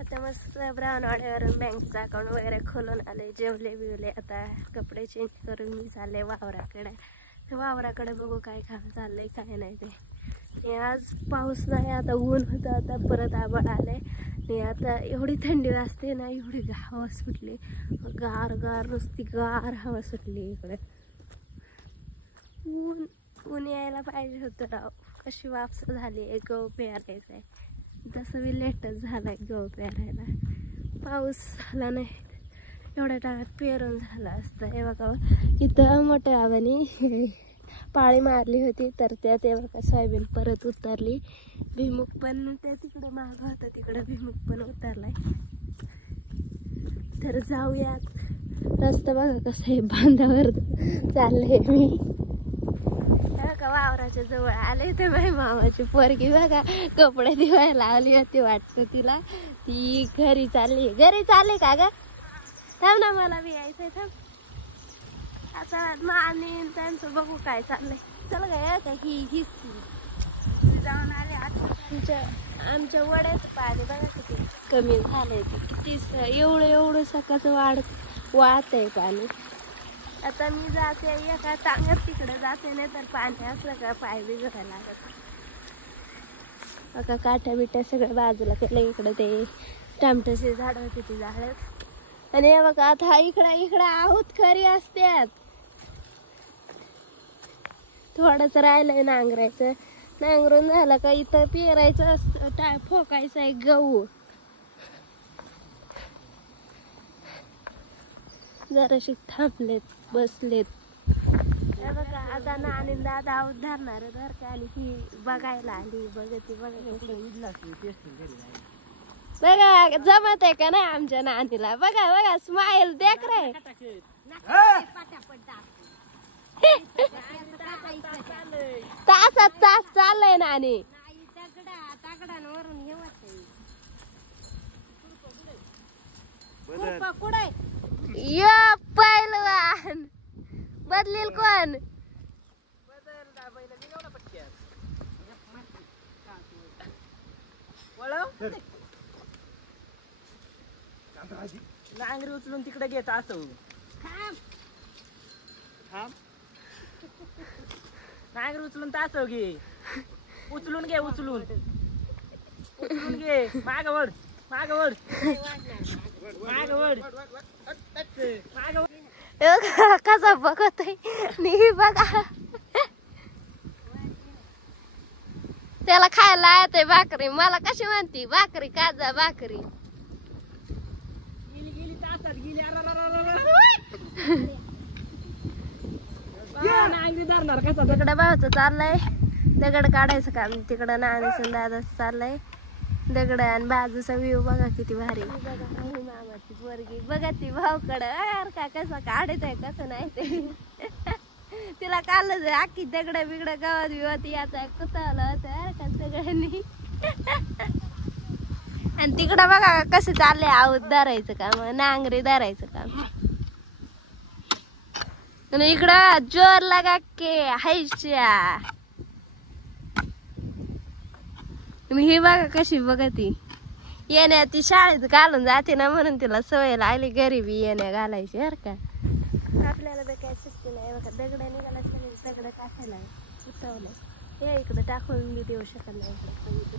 आता मस्त ब्राह्मणवाड्यावरून बँकचं अकाउंट वगैरे खोलून आले, जेवले बिवले. आता कपडे चेंज करून मी चालले वावराकडे. तर वावराकडे बघू काय काम चाललंय काय नाही ते. आज पाऊस नाही, आता ऊन होतं, आता परत आभाळ आलंय. आणि आता एवढी थंडी वाजते ना, एवढी हवा सुटली, गार गार नुसती गार हवा सुटली इकडे. ऊन यायला पाहिजे होतं राव. कशी वापस झाली आहे, गहू पेरायचं आहे. तसं बी लेटच झालाय गहू पेरायला. पाऊस झाला नाही, एवढ्या टाळ्यात पेरून झालं असतं. हे बघा इथं मोठ्या आबांनी पाळी मारली होती, तर त्या ते बघा सोयाबीन परत उतरली. भिमुख पण ते तिकडे माग होतं, तिकडे भिमुख पण उतरलाय. तर जाऊयात. रस्ता बघा कसं आहे, बांधावर चालले मी. बघा वावराच्या जवळ आले तर माझ्या मामाची पोरगी बघा कपडे धुवायला लावली होती, वाटतं तिला. ती घरी चालली का ग? थांब ना, मला बी यायचंय, थांब. आता आणि त्यांचं बघू काय चाललंय. चल ग का ही जाऊन आले. आमच्या वड्याचं पाणी बघा किती कमी झालंय, किती एवढं सकाळचं वाहत आहे पाणी. आता मी जाते एका टांगत तिकडे जाते, नाही तर पाणी असलं का पाय बिघडायला लागत. बघा काठ्या बिट्या सगळं बाजूला केलं. इकडे ते टमाट्याचे झाड होते ते झाडत. आणि हे बघा आता इकडे आहोत खरी असतात. थोडंच राहिलंय नांगरायचं. नांगरून झालं का इथं पेरायचं असतं, फोकायचं आहे गहू. जराशी थांबलेत, बसलेत. बघा आता नानी दादा उद्धारणार बरं का. आणि ही बघायला आली, बघते बघा जमत आहे का नाही आमच्या नानीला. बघा स्माइल देख रे. तास चाललंय नानी. पहिलवान बदलील कोण? नांगरी उचलून तिकडे घेत असं. नांगरी उचलून तास घे, उचलून घे, उचलून घे. माग वड. कसा बघतोय मी बघा. त्याला खायला येते भाकरी. मला कशी म्हणती भाकरी, काजा भाकरी. गेली तासात गेली. नांगरी धरणार कसा. तिकडे भाऊचं चाललंय दगड काढायचं काम, तिकडं नानीचं दादाचं चाललंय दगड. आणि बाजूचा व्ह्यू बघा किती भारी. मामाची पोरगी बघा ती भाऊकडं का कसं काढत आहे कसं नाही ते. तिला कालच आखी दगड बिगड गावात बिवत याचा कुतावलं होतं का सगळ्यांनी. आणि तिकडं बघा कसं चाललंय आऊत धरायचं काम, नांगरी धरायचं काम. आणि इकडं जोर लगा के हायच्या. ही बघा कशी बघा ती येण्या. ती शाळेत घालून जाते ना, म्हणून तिला सवय लागली गरीबी येण्या घालायची बरं का. आपल्याला बी काय सुट्टी नाही बघा. दगड निघाला दगड टाकायला उतवलं. हे इकडे टाकून मी देऊ शकत नाही इकडे.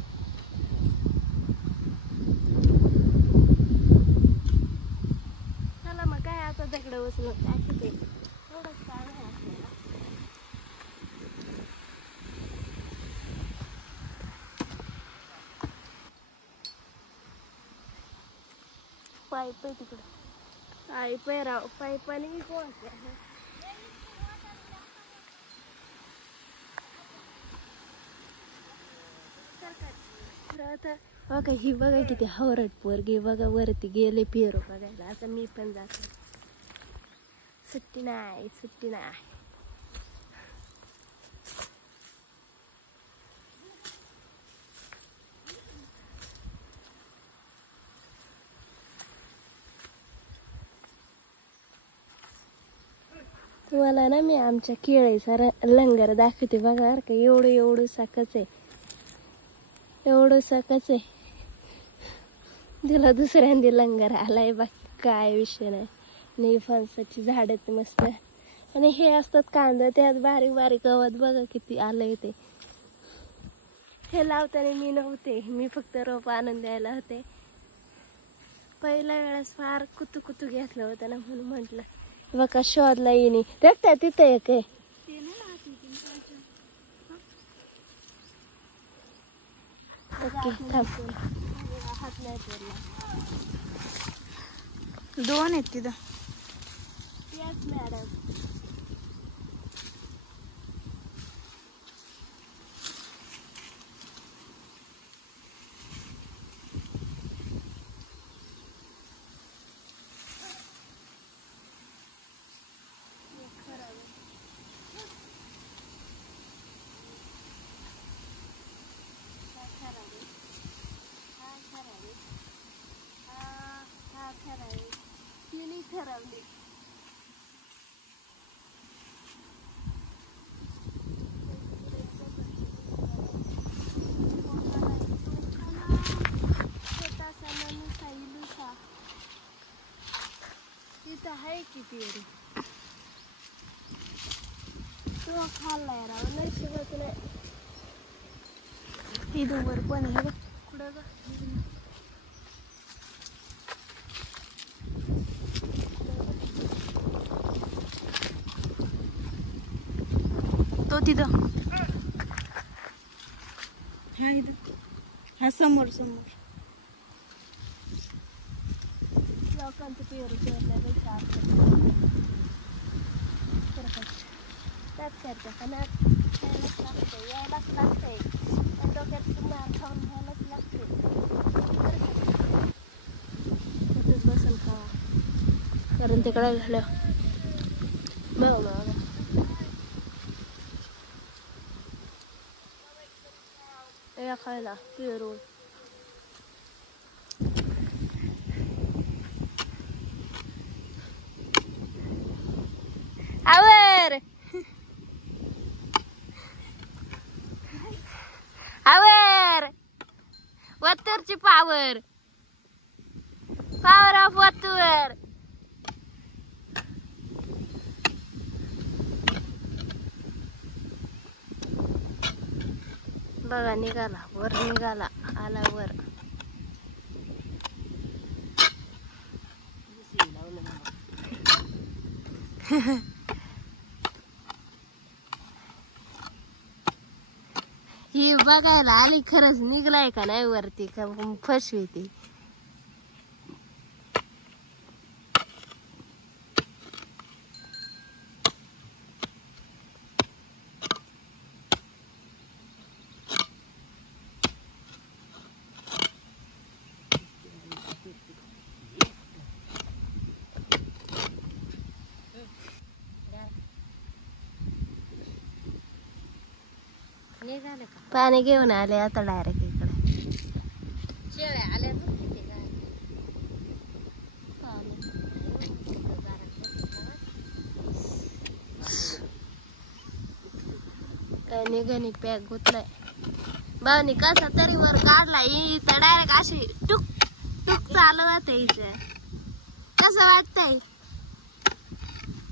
चला मग काय आता दगड उचलून टाकते. एवढंच काम आहे आपल्याला. पाईप आहे तिकडं. पाईप आहे राव. पाईपाने बघा ही बघा किती हवरट पोरगी बघा वरती गेले पेरू बघायला. आता मी पण जाते. सुट्टी नाही. तुम्हाला ना मी आमच्या केळीचा लंगर दाखवते बघा बरं का. एवढं साखच आहे. तिला दुसऱ्यांदा लंगर आलाय, बाकी काय विषय नाही. आणि फणसाची झाड आहेत मस्त. आणि हे असतात कांदा, त्यात बारीक बारीक गवत बघा किती आलंय ते. हे लावताना मी नव्हते, मी फक्त रोप आणून द्यायला होते. पहिल्या वेळेस फार कुतू कुतू घेतलं होतं ना, म्हणून म्हटलं बघा शोधला येणे. रक्ता तिथं एक आहे. दोन आहेत तिथं. Yes madam. ठरवली. तिथं आहे किती तो खाल्लाय राव, नशिबच नाही. इथं वर पण आहे बघ. कुठं ग? तो तिथं. हा इथं. हा समोर समोर. लोकांचं पेरू पेरल्यापेक्षा त्यात करते पण यायलाच लागते, यायलाच लागते. पण डोक्यात मार खाऊन घ्यायलाच लागते. तिथंच बसून खावा, कारण तिकडे झालं बघ ना. या खायला पेरू. आवर आवर वत्तरची पावर, पावर ऑफ वत्तूर. बघा निघाला वर, निघाला आला वर. ही बघायला आली, खरंच निघलाय का नाही वरती का फसवी ती. पाणी घेऊन आले आता डायरेक्ट इकडे. काय निघणी पॅक गुतलाय. भावनी कसा तरी वर काढला, इथं डायरेक्ट अशी टुक टुक चालू होते. इथं कसं वाटतंय?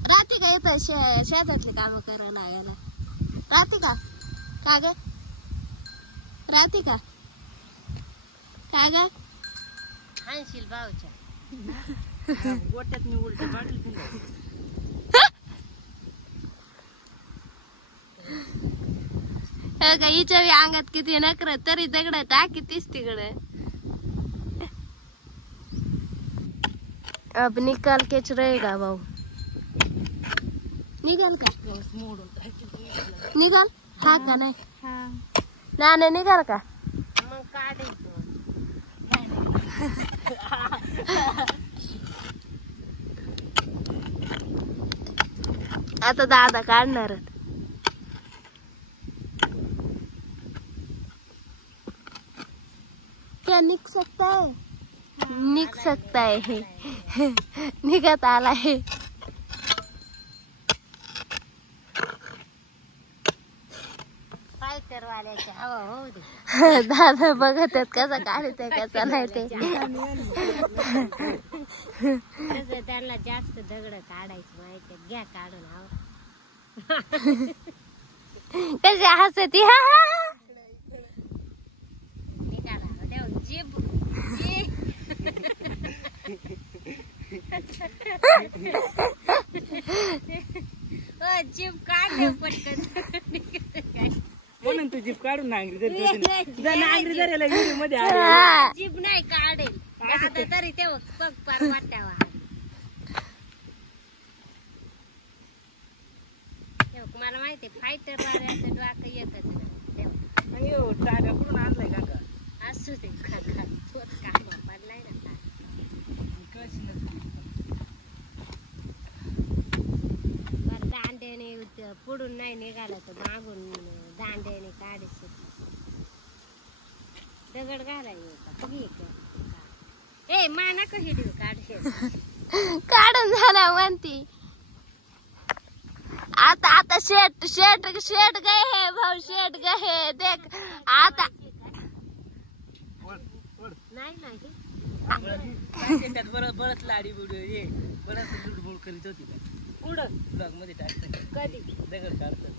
राहते का इथं शेतातले काम करायला लागायला? राहते का ग? राहते का ग? हानशील भाऊच्या गोट्यात मी उलट काढली. हिच्या अंगात किती नकर तरी दगड टाकी तीच तिकडे. अब निकाल केच रहेगा भाऊ. निघाल का? निघाल हा का नाही? नाणे निघाल का? मग काढायचं. आता दादा काढणार. क्या निघ सकता है? निघ सकता है. निघत आला है. काय करवा दादा बघत आहेत कसं काढते कसं नाही ते त्यांना जास्त दगड काढायचं माहिती घ्या काढून आव कशी हसती जीभ जीभ काढले पटकन म्हणून तू जीप काढून नांगरी नांगरी धरायला विहिरी मध्ये जीभ नाही काढेल आता तरी तेव्हा पग पार वाटावा मला माहिती फायटर वाल्याचं डोकं एकच टाका कुठून आणलाय काका असू दे काका तोच काम पडलाय ना दांड्याने पुढून नाही निघाला तर मागून दांड्याने काढायचं दगड घालायचं ए माना का हिडीव काढे काढून झाला म्हणती आता आता शेट शेट शेट गए है भाऊ शेट गए देख आता नाही नाही त्यात बरंच लाडी बुड ये बरंच लुडबुड करीत होती का कुठं ब्लॉग मध्ये टाकतात कधी दगड काढतात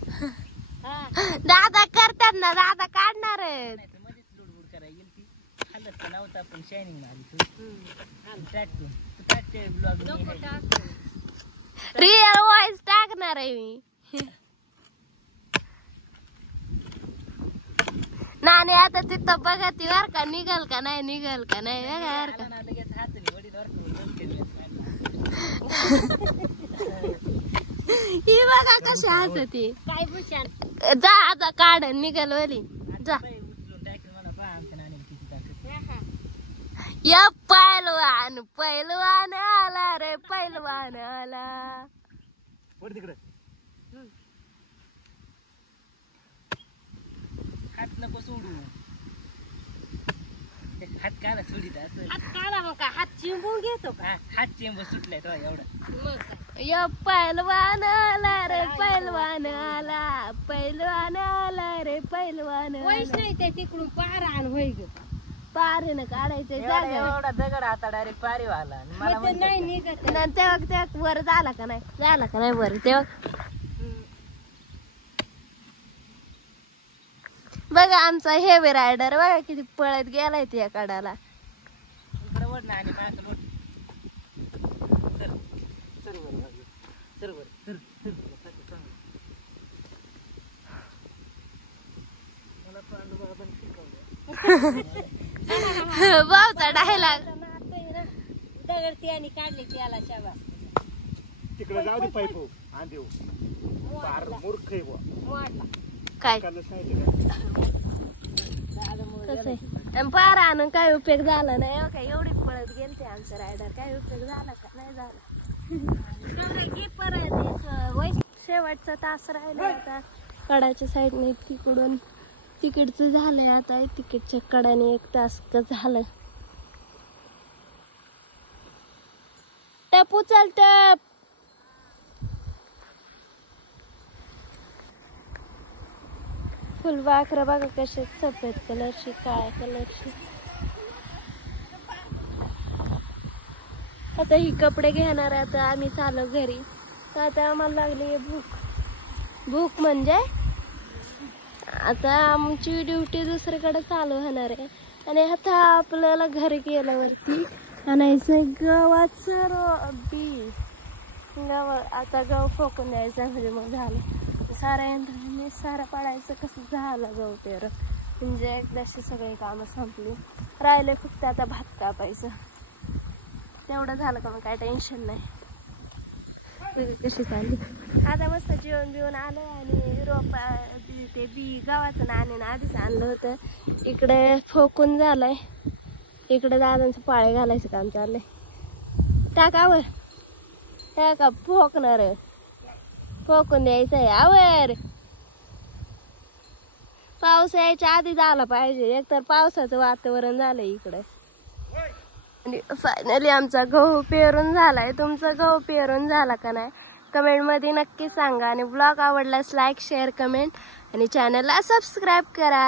दादा करतात ना दादा काढणार आहेत नाही तर मध्येच लुडबुड करायला गेली ती हालत का नव्हता पण शायनिंग मारली टाकतो टाकते ब्लॉग रिअल वॉइस टाकणार आहे मी नाणे आता तिथं बघा ती वर का निघल का नाही निघल का नाही बघा का लगेच हाताने वडील वर ही बघा कशी हसती काय भूषण जा आता काढ निघल वली जा उचलून टाकेल मला पहा आमच्या नाण्याने किती टाकत या पैलवान पैलवान आला रे पैलवान आला वर तिकडे हात नको सोडू हात काढा सोडित असं हात काढा मग का हात चिंबून घेतो का हात चेंबर सुटलाय तो एवढा मग काय? या पैलवान आला रे पैलवान आला पैलवान आला रे पैलवान वैश नाही ते तिकडून पार आण होय ग पारेनं काढायचंय जागा एवढा दगड आता डायरेक्ट पारी वाला मला मग ते नाही निघत तेव्हा त्या वर झाला का नाही वर तेव्हा बघा आमचा हेवी रायडर बघा किती पळत गेलाय त्या कडाला इकडे वड ना आणि मागं वड सर सर वर सर वर सर सर मला पांडू बाबांनी शिकवलं भाऊचा डायलॉग दगड त्याने काढली त्याला शाबास तिकडे जाऊ दे पाईप आणि देऊ फार मूर्ख आहे बुवा. मोडला काय काल सांगितलं कसं आहे आणि पारा आणून काय उपयोग झाला नाही हो काय एवढी पळत गेलते आमचं रायडर काय उपयोग झाला का नाही झाला शेवटचा तास राहिला आता कडाच्या साईडने तिकडून तिकीटचं झालंय आता तिकीटच्या कडाने 1 तास झालं टप उचल टप फुलबाखरा बघा कशा सफेद कलरची काळ्या कलरची आता ही कपडे घेणार आहे आता आम्ही चालू घरी तर आता आम्हाला लागली भूक म्हणजे आता आमची ड्युटी दुसरीकडे चालू होणार आहे आणि आता आपल्याला घरी गेल्यावरती आणायचं गव्हाचं बी गव आता गहू फोकून द्यायचं म्हणजे मग झालं साऱ्या यंत्राने सारा पाडायचं कसं झालं गहू पेर म्हणजे एकदाशी सगळी कामं संपली राहिले फक्त आता भात कापायचं तेवढं झालं का मग काय टेन्शन नाही कशी चालली आता मस्त जेवण बिवून आलं आणि रोपा ते बी गावाचं नाणे आधीच आणलं होतं इकडे फोकून झालंय इकडे दादांचं पाळे घालायचं काम चाललंय टाकावर टाका फोकणार फोकून द्यायचं आहे आवर पाऊस यायच्या आधी झाला पाहिजे एकतर पावसाचं वातावरण झालंय इकडे आणि फायनली आमचा गहू पेरून झालाय तुमचा गहू पेरून झाला का नाही कमेंट मध्ये नक्की सांगा आणि ब्लॉग आवडल्यास लाईक शेअर कमेंट आणि चॅनलला सबस्क्राईब करा.